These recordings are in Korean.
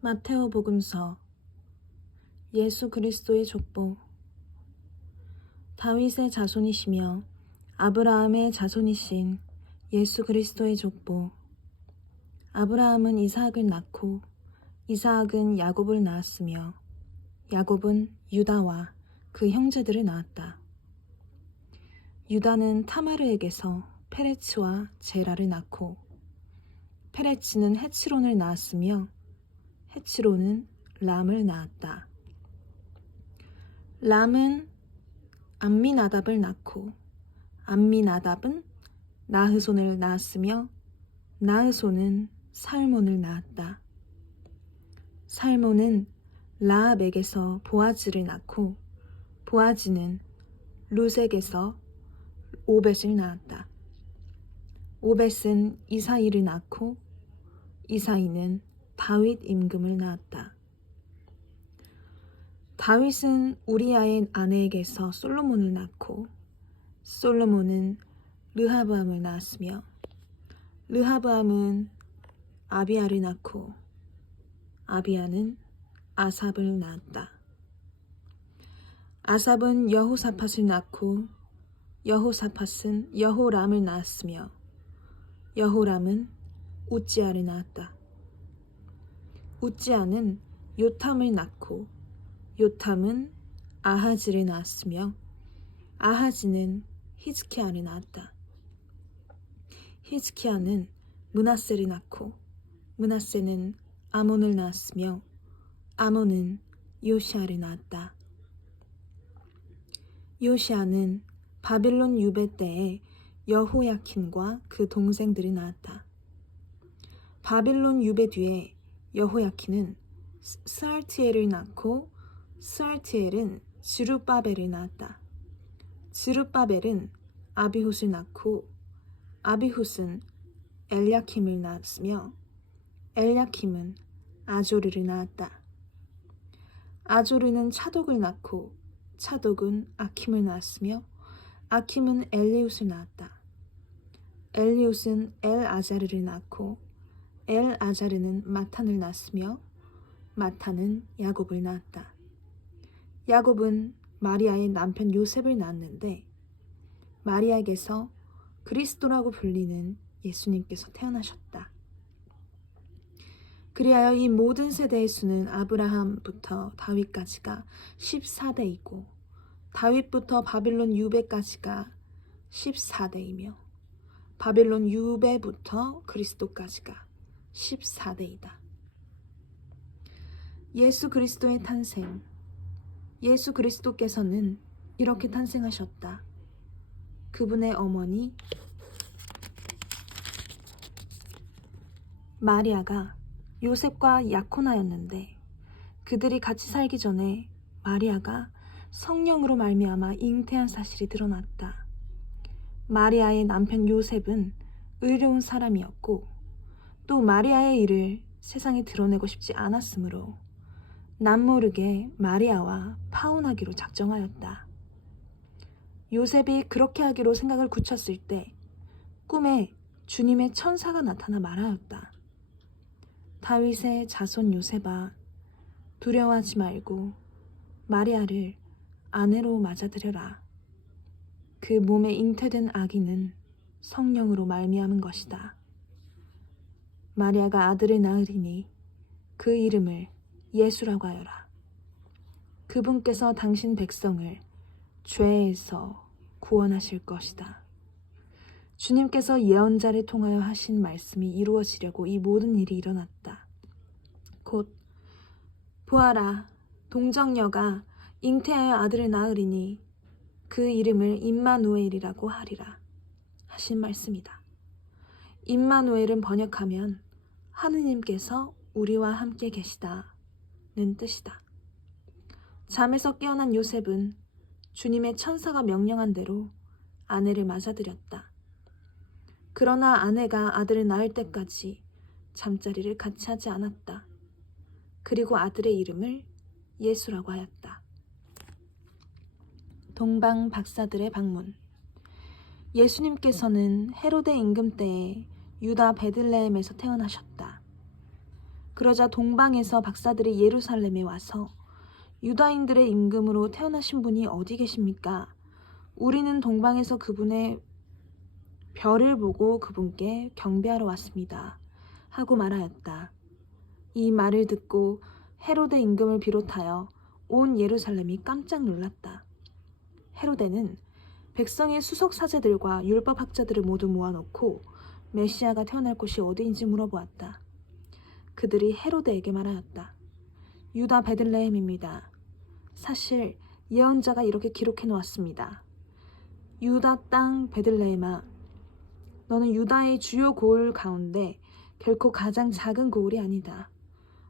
마테오 복음서. 예수 그리스도의 족보. 다윗의 자손이시며 아브라함의 자손이신 예수 그리스도의 족보. 아브라함은 이삭을 낳고 이삭은 야곱을 낳았으며 야곱은 유다와 그 형제들을 낳았다. 유다는 타마르에게서 페레츠와 제라를 낳고 페레츠는 헤츠론을 낳았으며 헤츠론은 람을 낳았다. 람은 암미나답을 낳고 암미나답은 나흐손을 낳았으며 나흐손은 살몬을 낳았다. 살몬은 라합에게서 보아즈를 낳고 보아즈는 루색에서 오벳을 낳았다. 오벳은 이사이를 낳고 이사이는 다윗 임금을 낳았다. 다윗은 우리아의 아내에게서 솔로몬을 낳고 솔로몬은 르하브암을 낳았으며 르하브암은 아비야를 낳고 아비야는 아삽을 낳았다. 아삽은 여호사밧을 낳고 여호사밧은 여호람을 낳았으며 여호람은 우찌야를 낳았다. 우찌야는 요탐을 낳고 요탐은 아하즈를 낳았으며 아하즈는 히즈키야를 낳았다. 히즈키야는 므낫세를 낳고 므낫세는 아몬을 낳았으며 아몬은 요시야를 낳았다. 요시야는 바빌론 유배 때에 여호야킨과 그 동생들을 낳았다. 바빌론 유배 뒤에 여호야킨은 스알티엘을 낳고 스알티엘은 스룹바벨을 낳았다. 스룹바벨은 아비훗을 낳고 아비훗은 엘야킴을 낳았으며 엘야킴은 아조르를 낳았다. 아조르는 차독을 낳고 차독은 아킴을 낳았으며 아킴은 엘리훗을 낳았다. 엘리훗은 엘아자르를 낳고 엘아자르는 마탄을 낳았으며 마탄은 야곱을 낳았다. 야곱은 마리아의 남편 요셉을 낳았는데 마리아에게서 그리스도라고 불리는 예수님께서 태어나셨다. 그리하여 이 모든 세대의 수는 아브라함부터 다윗까지가 14대이고 다윗부터 바빌론 유배까지가 14대이며 바빌론 유배부터 그리스도까지가 14대이다. 예수 그리스도의 탄생. 예수 그리스도께서는 이렇게 탄생하셨다. 그분의 어머니 마리아가 요셉과 야코나였는데 그들이 같이 살기 전에 마리아가 성령으로 말미암아 잉태한 사실이 드러났다. 마리아의 남편 요셉은 의로운 사람이었고 또 마리아의 일을 세상에 드러내고 싶지 않았으므로 남모르게 마리아와 파혼하기로 작정하였다. 요셉이 그렇게 하기로 생각을 굳혔을 때 꿈에 주님의 천사가 나타나 말하였다. 다윗의 자손 요셉아, 두려워하지 말고 마리아를 아내로 맞아들여라. 그 몸에 잉태된 아기는 성령으로 말미암은 것이다. 마리아가 아들을 낳으리니 그 이름을 예수라고 하여라. 그분께서 당신 백성을 죄에서 구원하실 것이다. 주님께서 예언자를 통하여 하신 말씀이 이루어지려고 이 모든 일이 일어났다. 곧 보아라, 동정녀가 잉태하여 아들을 낳으리니 그 이름을 임마누엘이라고 하리라 하신 말씀이다. 임마누엘은 번역하면 하느님께서 우리와 함께 계시다는 뜻이다. 잠에서 깨어난 요셉은 주님의 천사가 명령한 대로 아내를 맞아들였다. 그러나 아내가 아들을 낳을 때까지 잠자리를 같이 하지 않았다. 그리고 아들의 이름을 예수라고 하였다. 동방 박사들의 방문. 예수님께서는 헤로데 임금 때에 유다 베들레헴에서 태어나셨다. 그러자 동방에서 박사들이 예루살렘에 와서 유다인들의 임금으로 태어나신 분이 어디 계십니까? 우리는 동방에서 그분의 별을 보고 그분께 경배하러 왔습니다. 하고 말하였다. 이 말을 듣고 헤로데 임금을 비롯하여 온 예루살렘이 깜짝 놀랐다. 헤로데는 백성의 수석 사제들과 율법 학자들을 모두 모아놓고 메시아가 태어날 곳이 어디인지 물어보았다. 그들이 헤로데에게 말하였다. 유다 베들레헴입니다. 사실 예언자가 이렇게 기록해 놓았습니다. 유다 땅 베들레헴아, 너는 유다의 주요 고을 가운데 결코 가장 작은 고을이 아니다.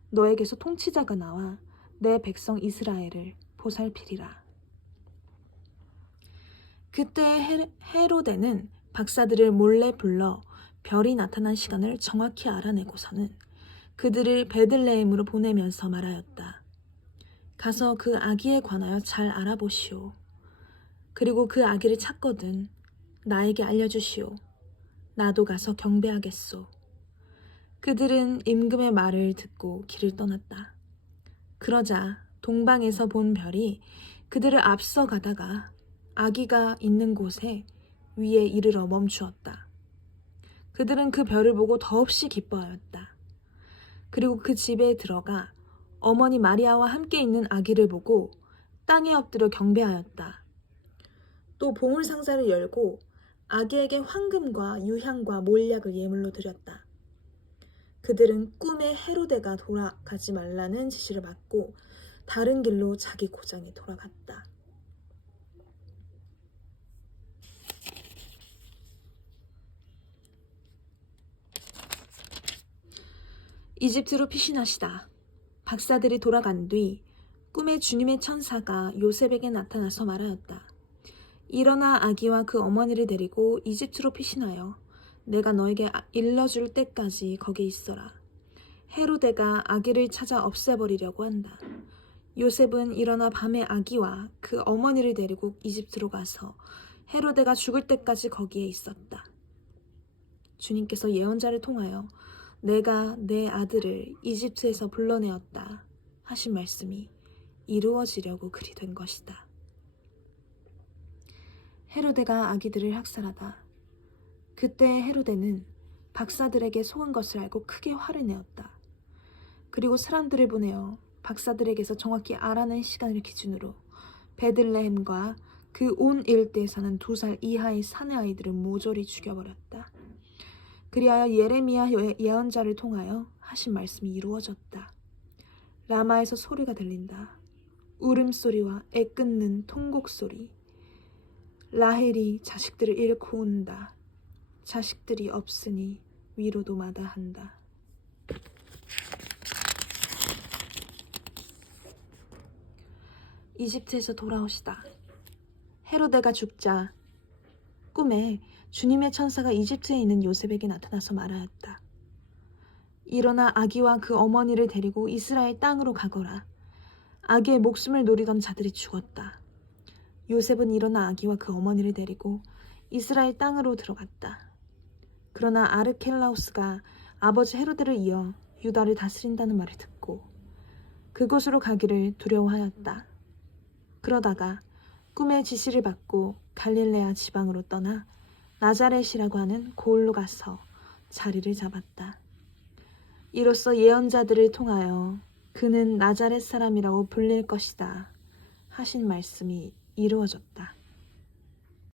너에게서 통치자가 나와 내 백성 이스라엘을 보살피리라. 그때 헤로데는 박사들을 몰래 불러 별이 나타난 시간을 정확히 알아내고서는 그들을 베들레헴으로 보내면서 말하였다. 가서 그 아기에 관하여 잘 알아보시오. 그리고 그 아기를 찾거든 나에게 알려주시오. 나도 가서 경배하겠소. 그들은 임금의 말을 듣고 길을 떠났다. 그러자 동방에서 본 별이 그들을 앞서 가다가 아기가 있는 곳에 위에 이르러 멈추었다. 그들은 그 별을 보고 더없이 기뻐하였다. 그리고 그 집에 들어가 어머니 마리아와 함께 있는 아기를 보고 땅에 엎드려 경배하였다. 또 보물 상자를 열고 아기에게 황금과 유향과 몰약을 예물로 드렸다. 그들은 꿈에 헤로데가 돌아가지 말라는 지시를 받고 다른 길로 자기 고장에 돌아갔다. 이집트로 피신하시다. 박사들이 돌아간 뒤 꿈에 주님의 천사가 요셉에게 나타나서 말하였다. 일어나 아기와 그 어머니를 데리고 이집트로 피신하여 내가 너에게 일러줄 때까지 거기 있어라. 헤로데가 아기를 찾아 없애버리려고 한다. 요셉은 일어나 밤에 아기와 그 어머니를 데리고 이집트로 가서 헤로데가 죽을 때까지 거기에 있었다. 주님께서 예언자를 통하여 내가 내 아들을 이집트에서 불러내었다 하신 말씀이 이루어지려고 그리 된 것이다. 헤로데가 아기들을 학살하다. 그때 헤로데는 박사들에게 속은 것을 알고 크게 화를 내었다. 그리고 사람들을 보내어 박사들에게서 정확히 알아낸 시간을 기준으로 베들레헴과 그 온 일대에 사는 2살 이하의 사내 아이들을 모조리 죽여버렸다. 그리하여 예레미야 예언자를 통하여 하신 말씀이 이루어졌다. 라마에서 소리가 들린다. 울음소리와 애끓는 통곡소리. 라헬이 자식들을 잃고 운다. 자식들이 없으니 위로도 마다한다. 이집트에서 돌아오시다. 헤로데가 죽자 꿈에 주님의 천사가 이집트에 있는 요셉에게 나타나서 말하였다. 일어나 아기와 그 어머니를 데리고 이스라엘 땅으로 가거라. 아기의 목숨을 노리던 자들이 죽었다. 요셉은 일어나 아기와 그 어머니를 데리고 이스라엘 땅으로 들어갔다. 그러나 아르켈라우스가 아버지 헤로데를 이어 유다를 다스린다는 말을 듣고 그곳으로 가기를 두려워하였다. 그러다가 꿈의 지시를 받고 갈릴레아 지방으로 떠나 나자렛이라고 하는 고을로 가서 자리를 잡았다. 이로써 예언자들을 통하여 그는 나자렛 사람이라고 불릴 것이다 하신 말씀이 이루어졌다.